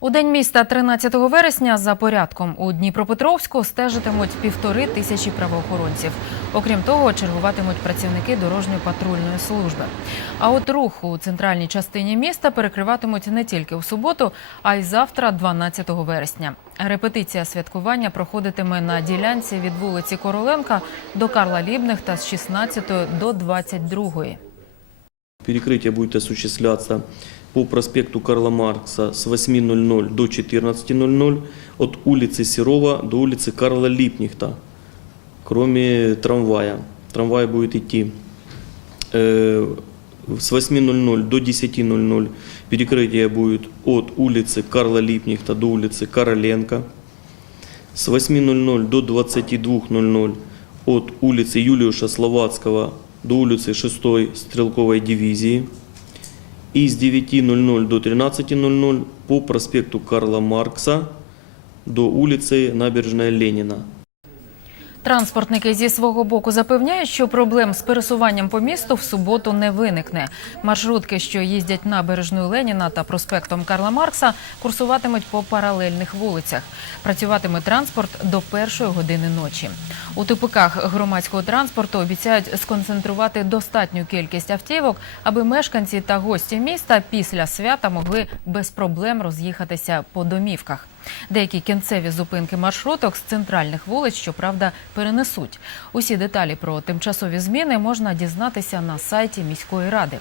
У день міста 13 вересня за порядком у Дніпропетровську стежитимуть півтори тисячі правоохоронців. Окрім того, чергуватимуть працівники дорожньо-патрульної служби. А от рух у центральній частині міста перекриватимуть не тільки у суботу, а й завтра, 12 вересня. Репетиція святкування проходитиме на ділянці від вулиці Короленка до Карла Лібнехта з 16 до 22. Перекрытие будет осуществляться по проспекту Карла Маркса с 8.00 до 14.00 от улицы Серова до улицы Карла Липнихта, кроме трамвая. Трамвай будет идти э, с 8.00 до 10.00. Перекрытие будет от улицы Карла Липнихта до улицы Короленко. С 8.00 до 22.00 от улицы Юлиуша Словацкого до улицы 6 стрелковой дивизии. И с 9.00 до 13.00 по проспекту Карла Маркса до улицы Набережная Ленина. Транспортники зі свого боку запевняють, що проблем з пересуванням по місту в суботу не виникне. Маршрутки, що їздять набережною Леніна та проспектом Карла Маркса, курсуватимуть по паралельних вулицях. Працюватиме транспорт до першої години ночі. У тупиках громадського транспорту обіцяють сконцентрувати достатню кількість автівок, аби мешканці та гості міста після свята могли без проблем роз'їхатися по домівках. Деякі кінцеві зупинки маршруток з центральних вулиць, щоправда, перенесуть. Усі деталі про тимчасові зміни можна дізнатися на сайті міської ради.